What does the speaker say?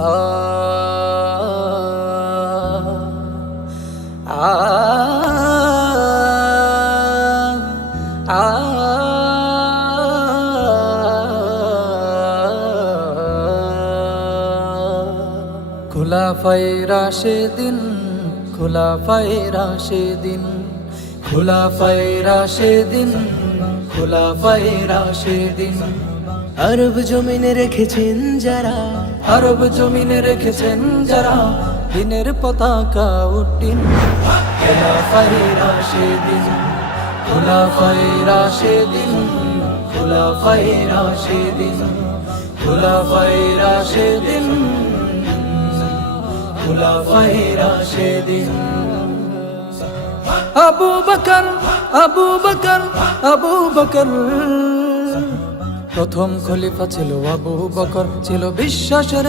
আ আ আ খোলা ফাইরা সেদিন খোলা ফাইরা সেদিন খোলা ফাইরা সেদিন খোলা ফাইরা সেদিন আরব জমিনে রেখেছেন যারা। আরব জমিনে রেখেছেন যারা, দিনের পতাকা উড্ডিন। খোলা ফাইরা সেদিন খোলা ফাইরা সেদিন খোলা ফাইরা সেদিন খোলা ফাইরা সেদিন খোলা ফাইরা সেদিন আবু বকর আবু বকর আবু বকর। প্রথম খলিফা ছিল আবু বকর ছিল বিশ্বাসের